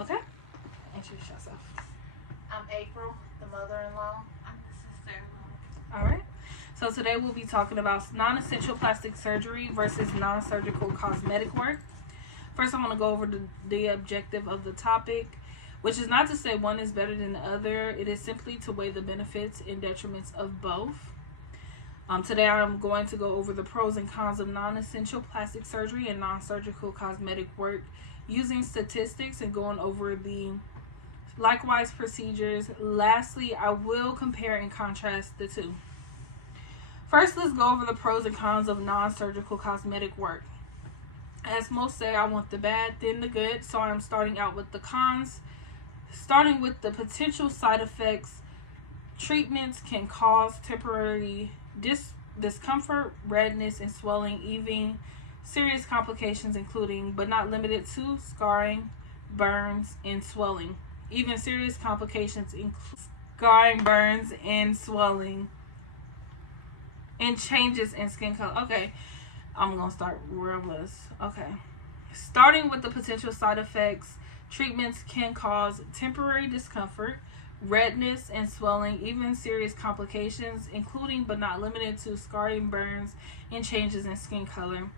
Okay. Introduce yourself. I'm April, the mother-in-law. I'm the sister-in-law. All right. So today we'll be talking about non-essential plastic surgery versus non-surgical cosmetic work. First, I want to go over the objective of the topic, which is not to say one is better than the other. It is simply to weigh the benefits and detriments of both. Today I'm going to go over the pros and cons of non-essential plastic surgery and non-surgical cosmetic work using statistics and going over the likewise procedures. Lastly, I will compare and contrast the two. First, let's go over the pros and cons of non-surgical cosmetic work. As most say, I want the bad, then the good, so I'm starting out with the cons. Starting with the potential side effects, treatments can cause temporary discomfort, redness, and swelling, even serious complications including, but not limited to, scarring, burns, and swelling. Even serious complications include scarring, burns, and swelling, and changes in skin color. Okay, I'm going to start where I was. Okay. Starting with the potential side effects, treatments can cause temporary discomfort, redness, and swelling, even serious complications, including but not limited to scarring, burns, and changes in skin color.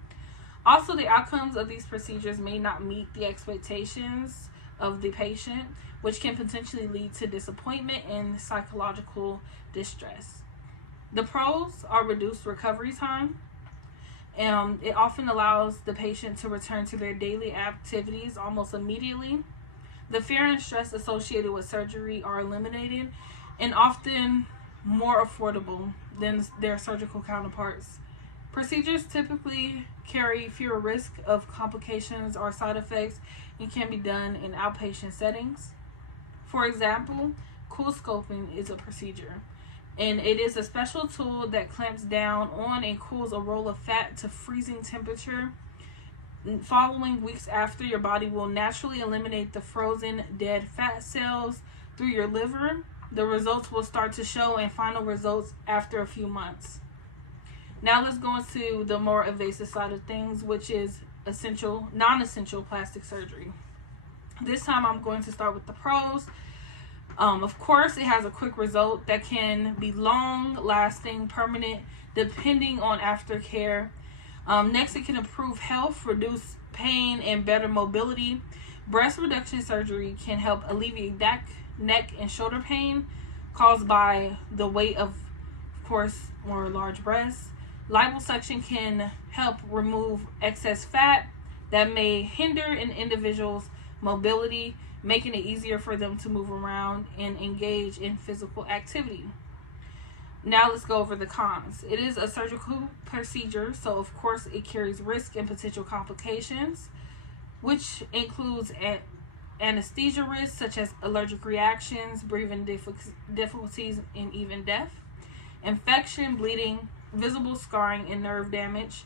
Also, the outcomes of these procedures may not meet the expectations of the patient, which can potentially lead to disappointment and psychological distress. The pros are reduced recovery time. It often allows the patient to return to their daily activities almost immediately. The fear and stress associated with surgery are eliminated and often more affordable than their surgical counterparts. Procedures typically carry fewer risk of complications or side effects and can be done in outpatient settings. For example, CoolSculpting is a procedure, and it is a special tool that clamps down on and cools a roll of fat to freezing temperature. Following weeks after, your body will naturally eliminate the frozen dead fat cells through your liver. The results will start to show, and final results after a few months. Now let's go into the more invasive side of things, which is non-essential plastic surgery. This time I'm going to start with the pros. Of course, it has a quick result that can be long-lasting, permanent, depending on aftercare. Next, it can improve health, reduce pain, and better mobility. Breast reduction surgery can help alleviate neck and shoulder pain caused by the weight of course, more large breasts. Liposuction can help remove excess fat that may hinder an individual's mobility, making it easier for them to move around and engage in physical activity. Now let's go over the cons. It is a surgical procedure, so of course it carries risk and potential complications, which includes anesthesia risks such as allergic reactions, breathing difficulties, and even death. Infection, bleeding, visible scarring, and nerve damage.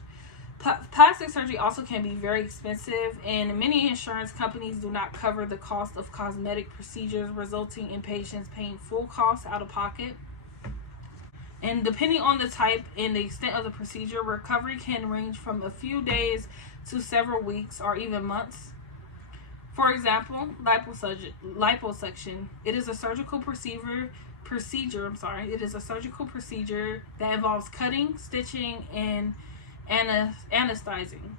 Plastic surgery also can be very expensive, and many insurance companies do not cover the cost of cosmetic procedures, resulting in patients paying full costs out of pocket. And depending on the type and the extent of the procedure, recovery can range from a few days to several weeks or even months. For example, liposuction. It is a surgical procedure. It is a surgical procedure that involves cutting, stitching, and anesthetizing.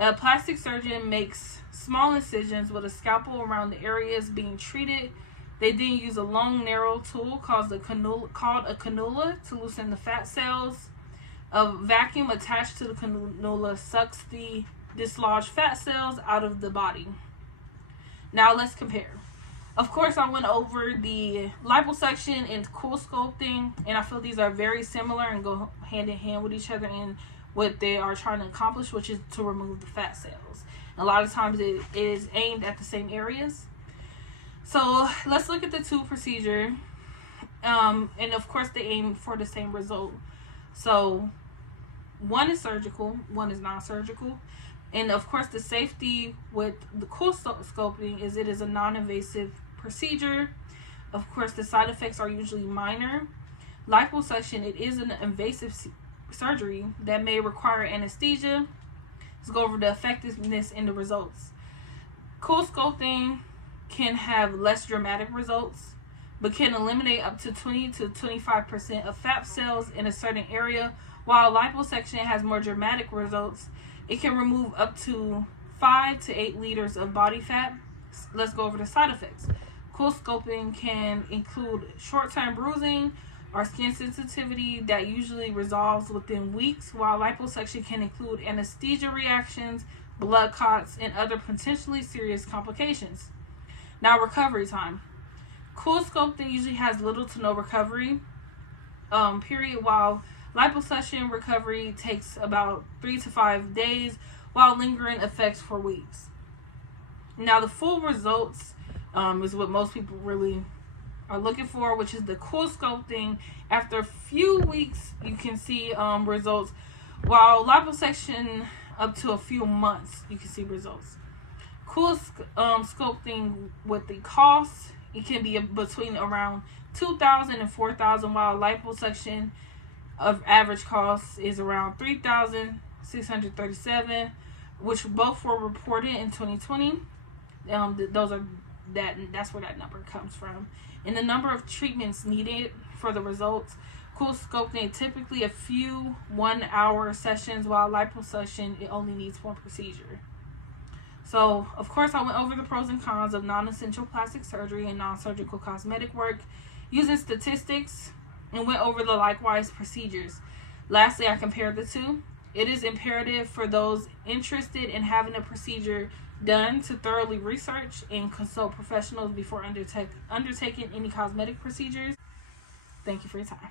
A plastic surgeon makes small incisions with a scalpel around the areas being treated. They then use a long, narrow tool called a cannula to loosen the fat cells. A vacuum attached to the cannula sucks the dislodged fat cells out of the body. Now let's compare. Of course, I went over the liposuction and CoolSculpting, and I feel these are very similar and go hand in hand with each other in what they are trying to accomplish, which is to remove the fat cells. A lot of times it is aimed at the same areas. So let's look at the two procedures. And of course, they aim for the same result. So one is surgical, one is non-surgical. And of course, the safety with the CoolSculpting is it is a non-invasive procedure. Of course, the side effects are usually minor. Liposuction, it is an invasive surgery that may require anesthesia. Let's go over the effectiveness and the results. CoolSculpting can have less dramatic results, but can eliminate up to 20 to 25% of fat cells in a certain area, while liposuction has more dramatic results. It can remove up to 5 to 8 liters of body fat. Let's go over the side effects. CoolSculpting can include short-term bruising or skin sensitivity that usually resolves within weeks, while liposuction can include anesthesia reactions, blood clots, and other potentially serious complications. Now, recovery time. CoolSculpting usually has little to no recovery period, while liposuction recovery takes about 3 to 5 days, while lingering effects for weeks. Now, the full results is what most people really are looking for, which is the CoolSculpting. After a few weeks, you can see results, while liposuction up to a few months, you can see results. CoolSculpting with the cost, it can be between around $2,000 and $4,000, while liposuction of average cost is around $3,637, which both were reported in 2020. That's where that number comes from. And the number of treatments needed for the results. CoolSculpting typically a few 1-hour sessions, while liposuction it only needs one procedure. So, of course, I went over the pros and cons of non-essential plastic surgery and non-surgical cosmetic work using statistics, and went over the likewise procedures. Lastly, I compared the two. It is imperative for those interested in having a procedure done to thoroughly research and consult professionals before undertaking any cosmetic procedures. Thank you for your time.